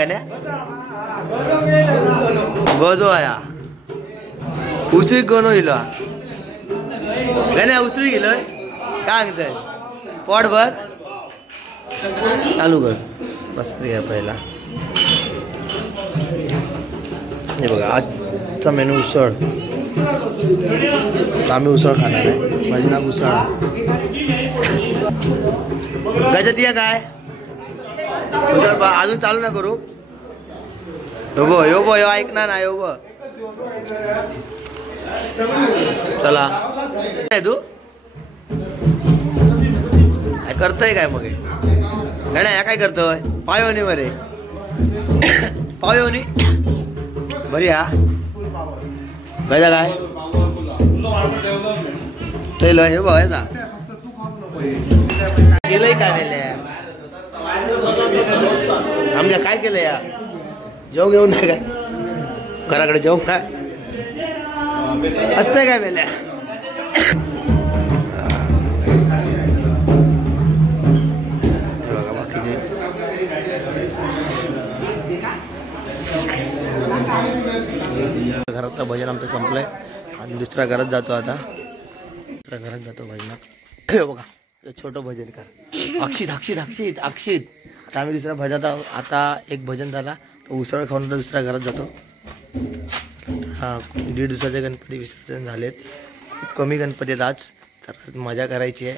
गण्या गोदो आया उसळी कोण होईल गण्या उसळी गेलोय काय सांगतोय पोटभर चालू कर बस घ्या पहिला हे बघा आजचा मेनू उसळ आम्ही उसळ खाणार आहे माझी नाव उसळ गजत या काय उसळ अजून चालू ना करू यो ऐकणार ना यो चला काय तू काय करतोय काय मग गड्या काय करतोय पायोनी बरे पायोनी बरी हा गजा काय ठेवलं हे बघ ना केलंय काय मेल्या आमच्या काय केलं या जेव घेऊन नाही काय घराकडे जेव काय असतंय काय मेल्या घरातलं भजन आमचं संपलंय आणि दुसऱ्या घरात जातो आता दुसऱ्या घरात जातो भजनात बघा छोटं भजन कर अक्षित अक्षित अक्षित अक्षित आता आम्ही दुसऱ्या भजनात आता एक भजन झाला तो उसळ खाऊन दुसऱ्या घरात जातो हा 1.5 दिवसाचे गणपती विसर्जन झालेत खूप कमी गणपती आहेत आज तर मजा करायची आहे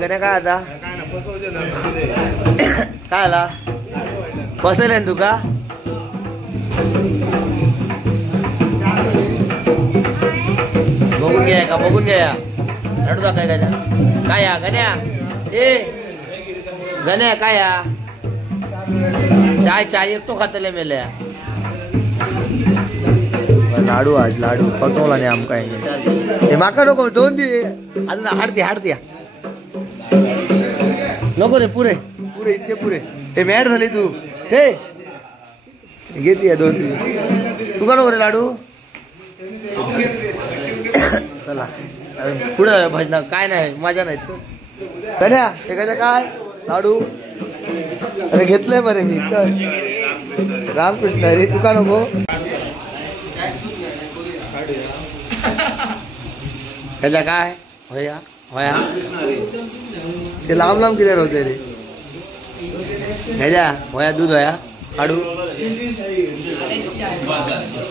गण्या काय आता काय आला बसेल तू का बघून घ्या का बघून घ्या रडू दाखवाय काय या गण्या ए गण्या काय या चाय चाय एकटो खातले मेल्या लाडू आज लाडू पचवला नाही आमका हे माका नको 2 दे अजून हाडते नको रे पुरे पुरे इतके पुरे ते मॅड झाले तू हे घेते 2 तू का नको रे लाडू चला पुढे भजना काय नाही मजा नाही गण्या हे काय लाडू अरे घेतलंय बरे मी रामकृष्ण रे तू का नको त्याचा काय होया होया ते लांब लांब किती होते रे ह्याच्या वया दूध वया काढू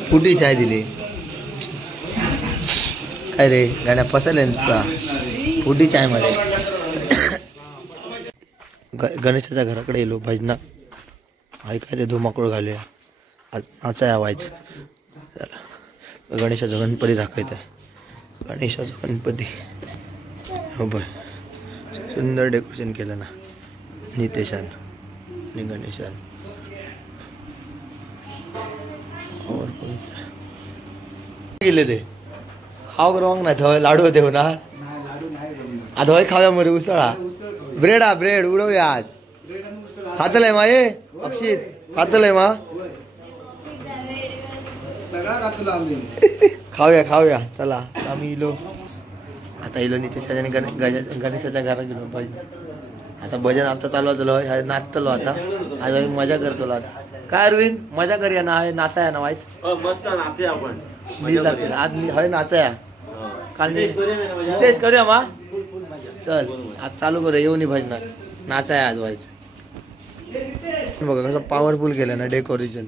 कुठी चाय दिली काय रे गाड्या फसले तुला कुठी चाय मध्ये गणेशाच्या घराकडे येलो भजना ऐकाय ते धुमाकूळ घालूया आज नाचाय आवायच चला गणेशाचा गणपती दाखवत आहे गणेशाचा गणपती हो बाय सुंदर डेकोरेशन केलं ना नितेशान आणि गणेशान और गेले ते खाव रॉंग नाही थंय लाडू होते ना आता हय खाव्या मरे उसळा ब्रेड हा ब्रेड उडवूया आज खातलंय मा ये अक्षित खातलंय मा खाऊया खाऊया चला आम्ही इलो आता इलो नितेशाने गणेशाच्या घरात गेलो भजन आता भजन आमचं चालू झालं नाचतलो आता आज आम्ही मजा करतो आता काय अरविंद मजा करूया ना नाचाया ना वाईच मस्त नाचे आपण आज हय नाचाया काल तेच करूया मा चल आज चालू करूया येऊन भजनात नाचाया आज वाईच बघा कसं पॉवरफुल केलं ना डेकोरेशन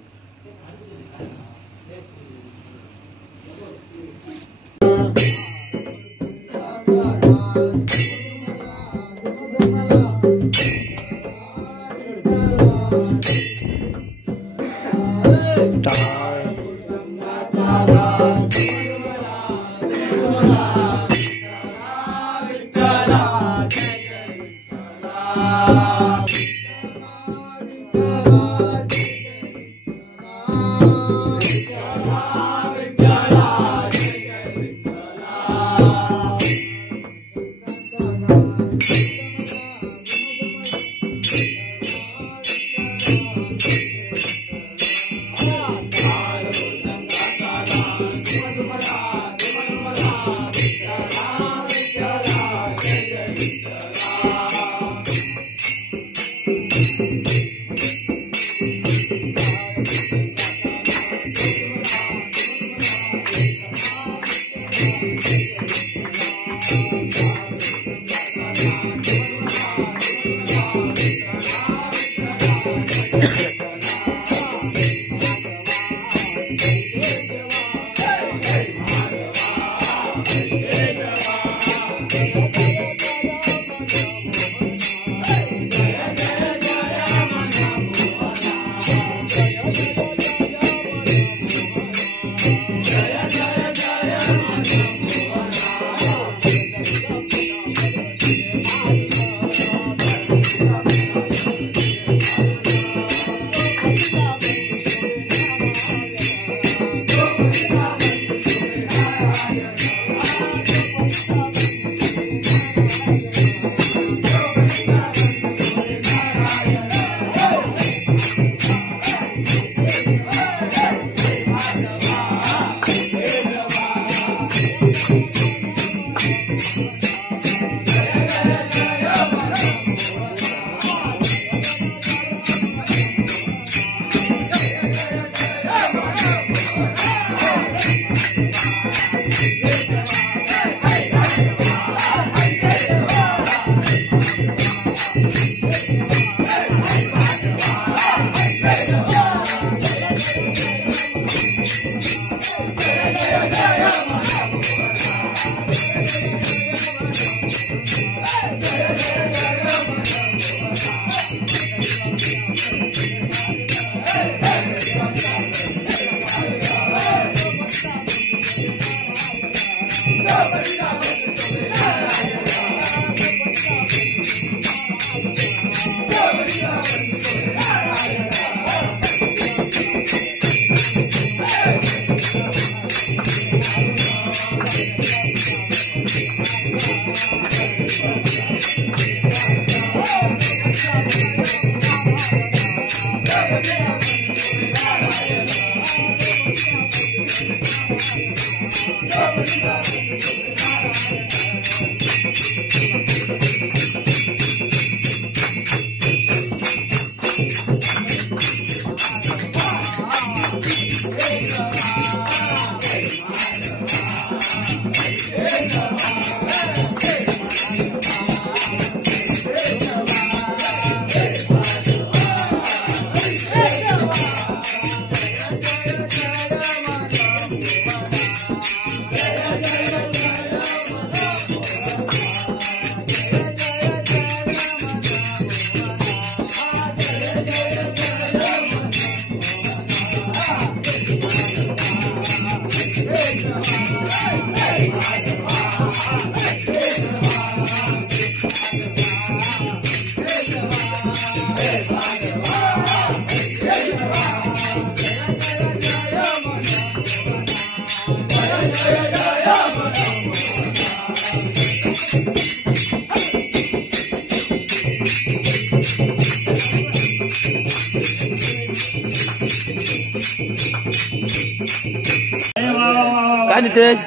काय नितेश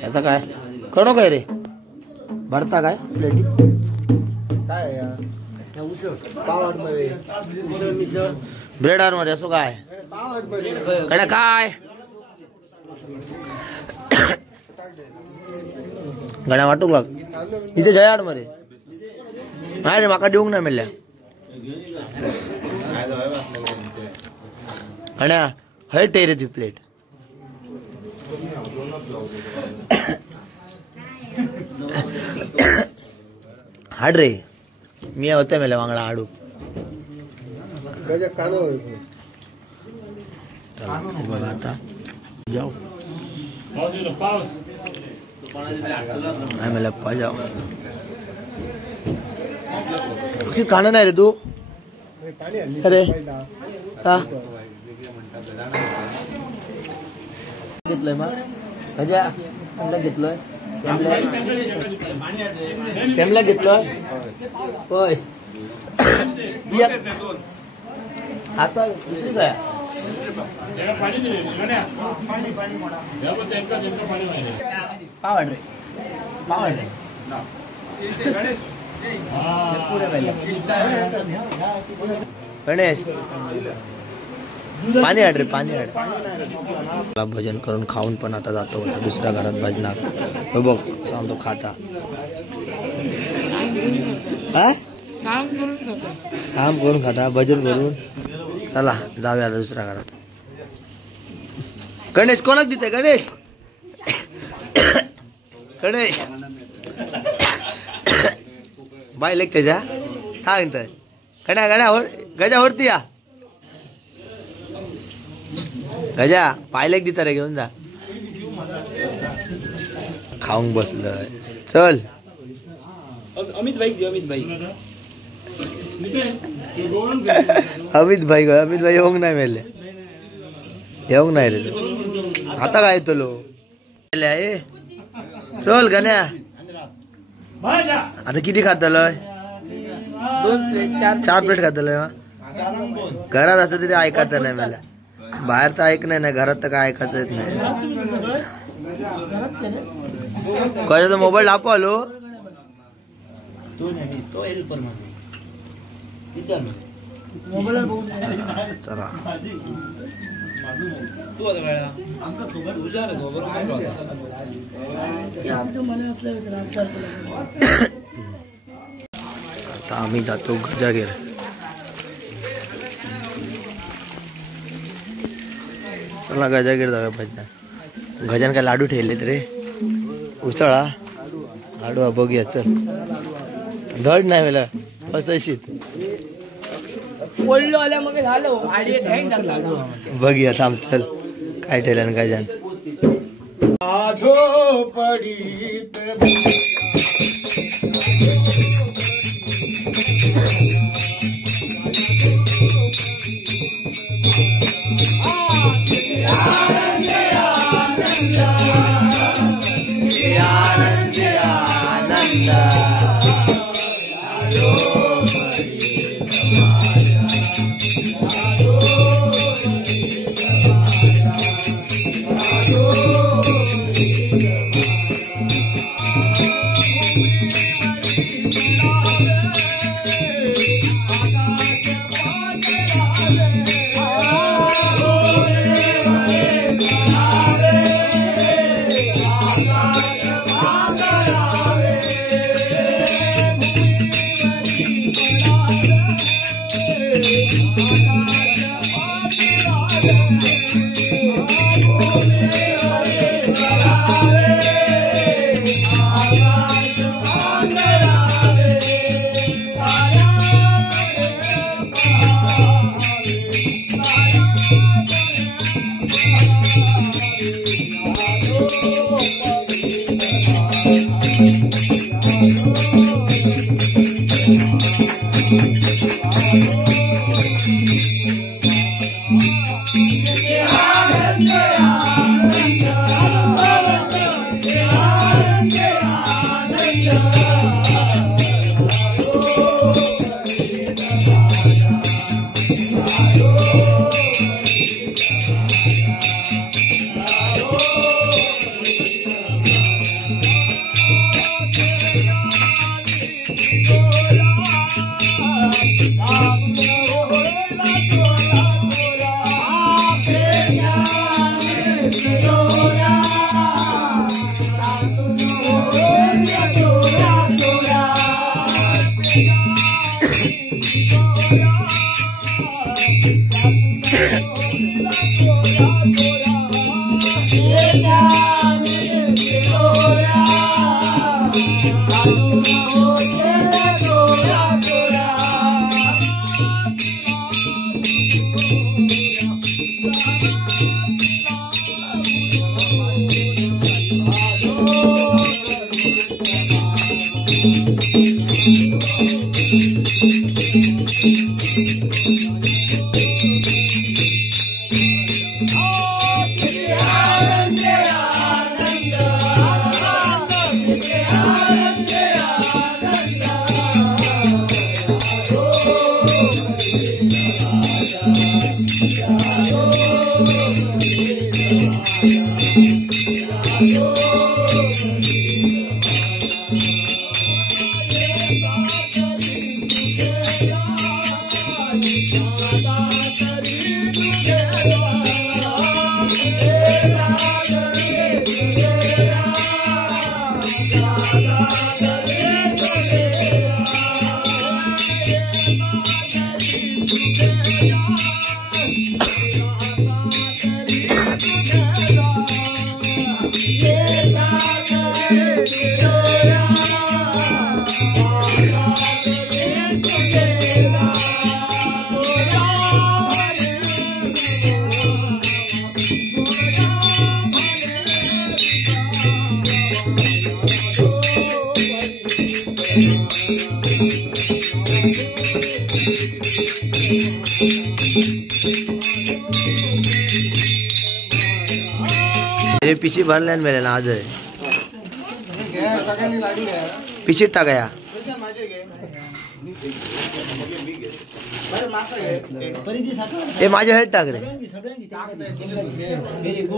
याचा काय करो काय रे भरता काय प्लेटी काय ब्रेड आर मध्ये असो काय काय गड्या वाटूक लाग इथे जयाड मध्ये नाही रे माका देऊक नाही मिळल्या गड्या हय टेरेची प्लेट हाड रे मी होते मेले वांगडा हाडू बघा आता जाऊ नाही मला पाहिजे खाणं नाही रे तू अरे का घेतलंय मग घेतलंय पेमला घेतलोय होय आता दुसरी काय पावडे गणेश पाणी आड रे पाणी आड भजन करून खाऊन पण आता जातो होता दुसऱ्या घरात भजनात बघ सांगतो खाता काम करून खाता भजन करून चला जाऊया दुसऱ्या घरात गणेश कोणाक देते गणेश गणेश बाय लेख त्याच्या काय म्हणतोय गण्या गण्या गजा होरती या गजा पायलेक देता रे घेऊन जा खाऊन बसलंय चल अमित भाई येऊन नाही मेले येऊन नाही रे आता काय येतो लो चल गण्या आता किती खातलय 4 प्लेट खातलय घरात असं तरी ऐकायचं नाही मला बाहेर तर ऐक नाही घरात तर काय ऐकायचं येत नाही कधी मोबाईल दाखव आलो चला आता आम्ही जातो गजागेर चला गजागेर जाऊया भजन गजान काय लाडू ठेवलेत रे उसळा लाडू बघूया चल धड नाही मला फसशीत बघूया थांब चल काय ठेवलं गजान पिशी भरल्यान मेलेला आज पिशीत टाकाया ए माझ्या हेड टाक रे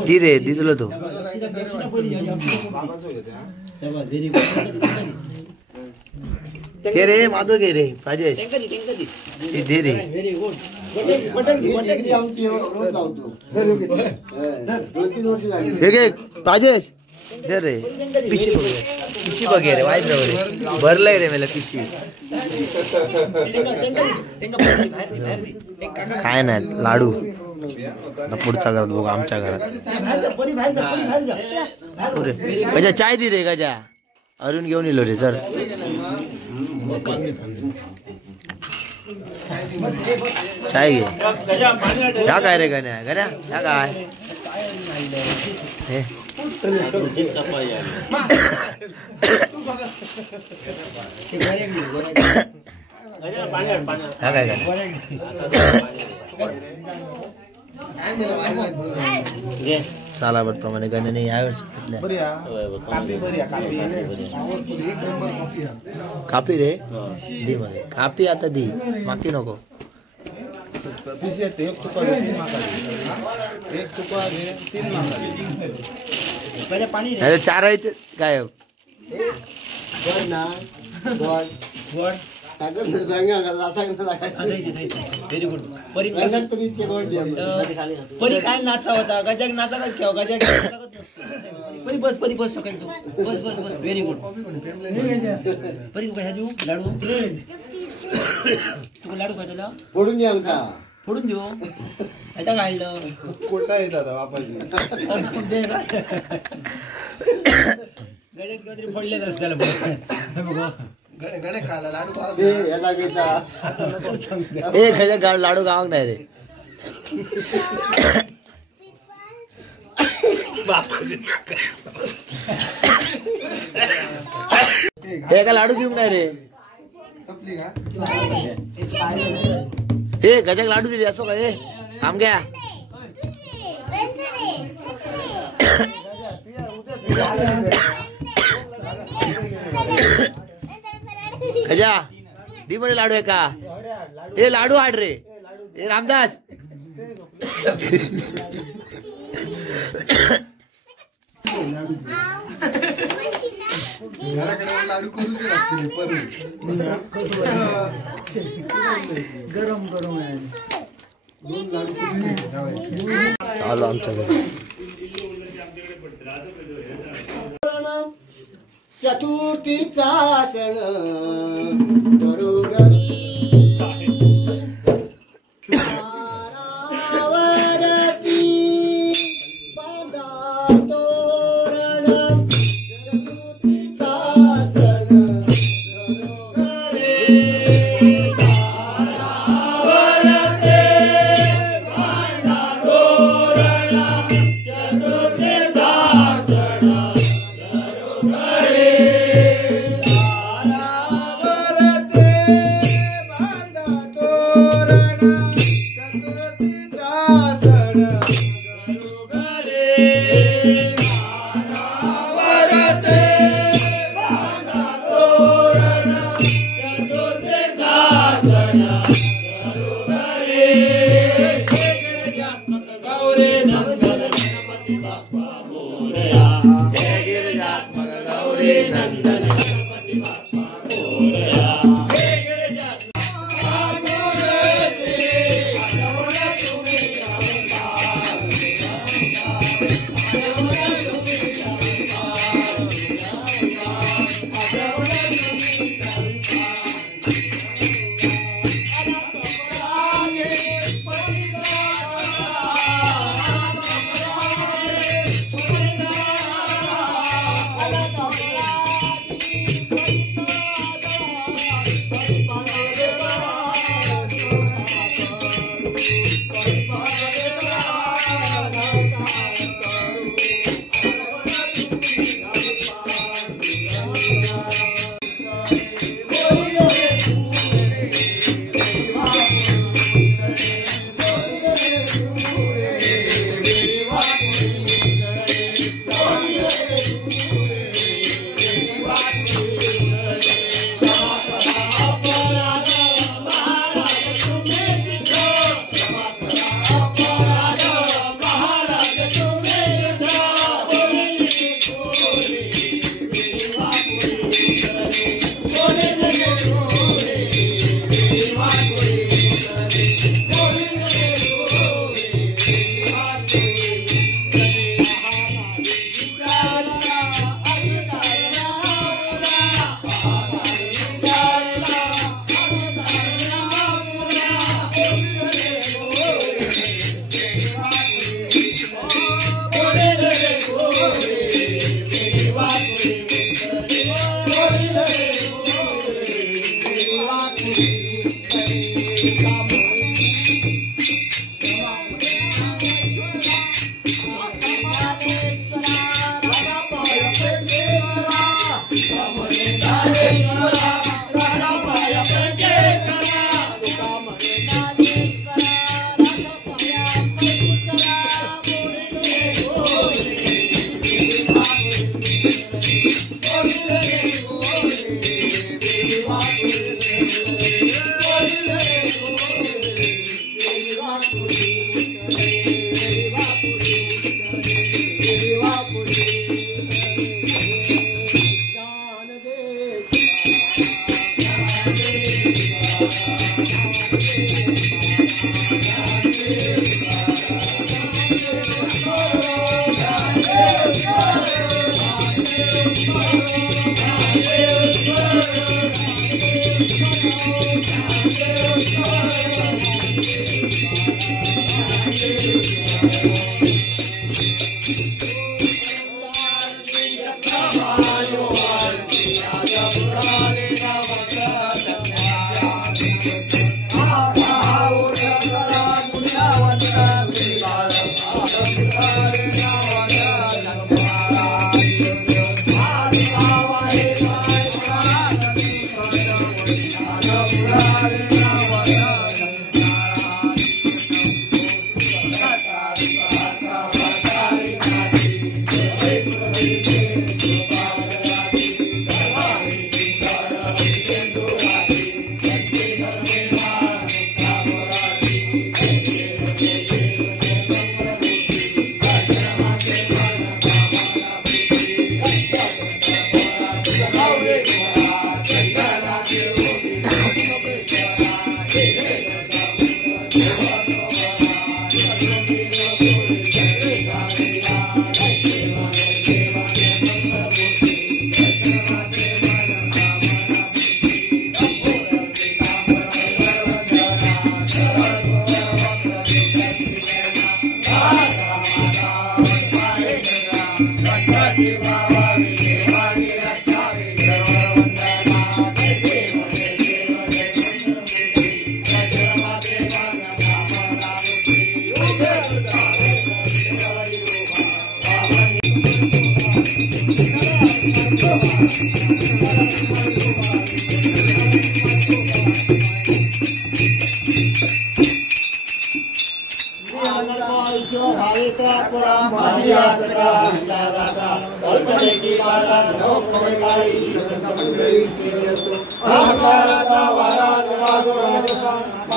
ती रे दी तुला तो के रे माधव के रे राजेश दे रे राजेश दे रे पिशी बघे रे वाईट रे भरलंय रे मला पिशी काय नाही लाडू पुढच्या घरात बघू आमच्या घरात गजा चाय दे रे गजा अरुण घेऊन येलो रे सर चाय घे ह्या काय रे गण्या गण्या ह्या काय हे ह्या काय काय सालाबट प्रमाणे गण्याने यावेळेस कापी रे दी मध्ये कापी आता दी माकी नको चार आहे काय परी काय नाचा होता गजाक नाचा काय खेळ गजाक परी बस परी बस सकाळी तू बस बस बस व्हेरी गुड परी काय देऊ लाडू तू लाडू काय दिला फोडून द्या आमका फोडून देऊ आता काढलं कोटा येतात वापायची गजाक काहीतरी फोडलेच असताना गणे खाला लाडू याला घेता ए खजा गाड लाडू गावाक नाही रे हे का लाडू घेऊन नाही रे हे गजाक लाडू दिली असो का हे काम घ्या गजा दी मध्ये लाडू आहे का हे लाडू हाड रे हे रामदास गरम गरम आलो आमच्या घरी चतुर्थीचा सण घरोघरी दारावरती बांधा तोरण चतुर्थीचा सण घरोघरी दारावरती बांधा तोरण चतुर्थीचा सण मोरया जय गिरिजात्मक गौरी नंदन गणपती बाप्पा मोरया हे गिरिजात्मक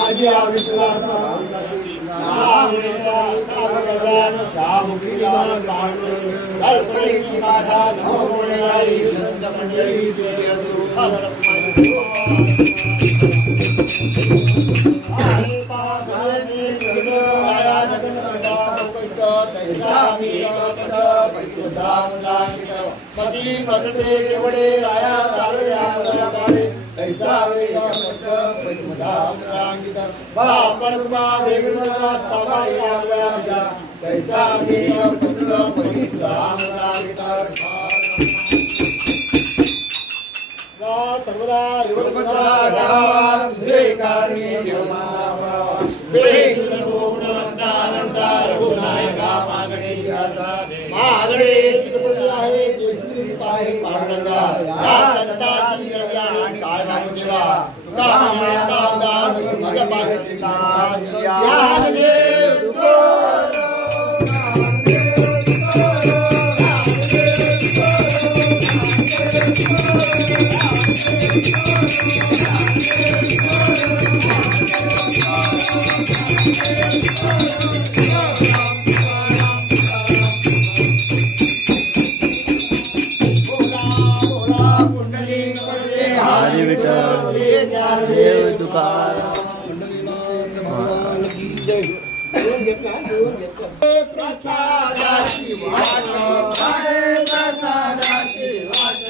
माझी कल्पनेची बाधा नव बोलणारी संत मंडळी श्री असो सर्वदा हरी विठ्ठल देव तुकाराम प्रसादाची वाट प्रसादाची वाट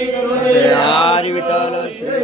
हरी विठ्ठल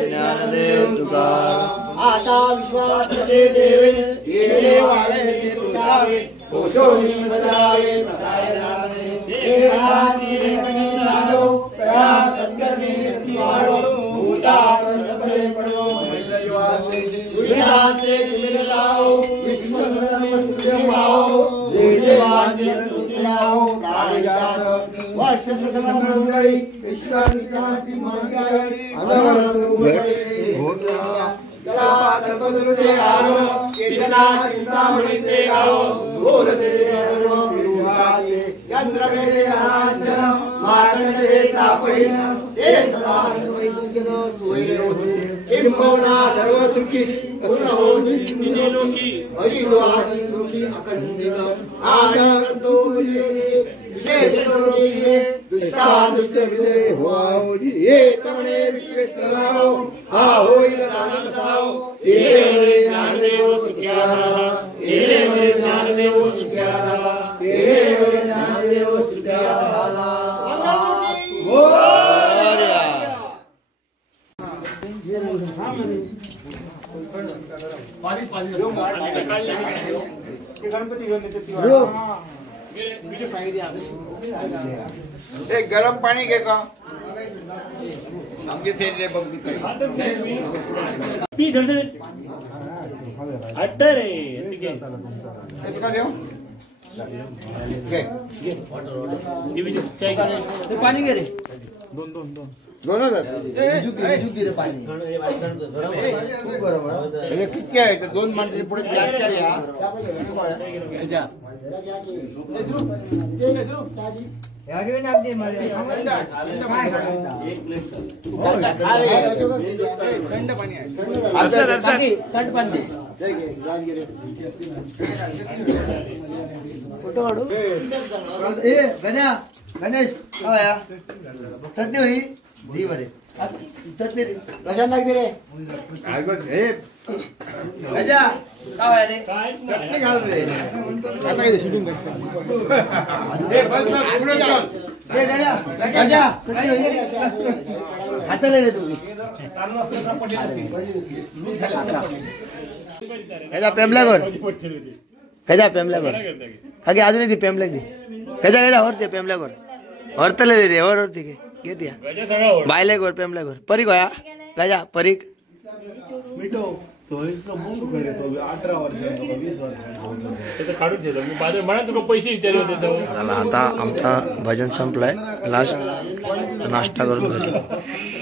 ज्ञानदेव तुकाराम आता विश्वास देवे येणे वाळे तुझावे ओशोनी बजावे प्रसायनाने हे हाती रेखणी साधो त्या सत्कर्मी वाढो भूता संतपरे पडो मैत्रजीवाते तुझ्याते तुझे लावो विश्वसर्व तुझे भाव जे जे वाद्य तुझे लावो प्राणी जात वर्ष सदमंडळी विश्वाची मार्गावे अदर उघडे घोटा कला तपदुते आलो केतना चिंतामणीते आओ बोलते आलो विवाचे चंद्रमेले राजन मार्गणे तापैन ते सदा वैद्यनो सोयरे किंबहुना सर्व सुखी पूर्ण होती हरिद्वारी लोकी अखंडित आनंदो मुलीने विशेष लोकी दुष्टा दुष्ट विजय होई हे तमणे विश्वेश्वराव हा होईल आनंदाव हे ज्ञानदेव सुख्या हे ज्ञानदेव सुख्या हे ज्ञानदेव सुख्या एक गरम पाणी घे का आमचे सेजले बघ पी धडधड अट्टर रे पाणी घे रे दोन हजार किती आहे दोन माणसाचे पुढे चार चार या थंड पाणी गण्या गणेश चटणी होई दी बरे चटणी कशा लागते रे गजा काय रे चटणी घाल रे आता इथे शूटिंग करतो पुढे जा रे गजा गजा चटणी होई हाताला रे तुम्ही गजा पेमला कर गजा पेमला कर आगे अजून दी पेमला दी गजा गजा होरते पेमला कर होरतले रे होरते घेते बायले गोर पेमला गोर परीक होया गजा परीक मिठो तो मूग करे तो 18 वर्षांचा 20 वर्षांचा काढून ठेवलं मी बाजू म्हणा तुका पैसे विचारले होते आता आमचा भजन संपलाय लास्ट नाश्ता करून घरी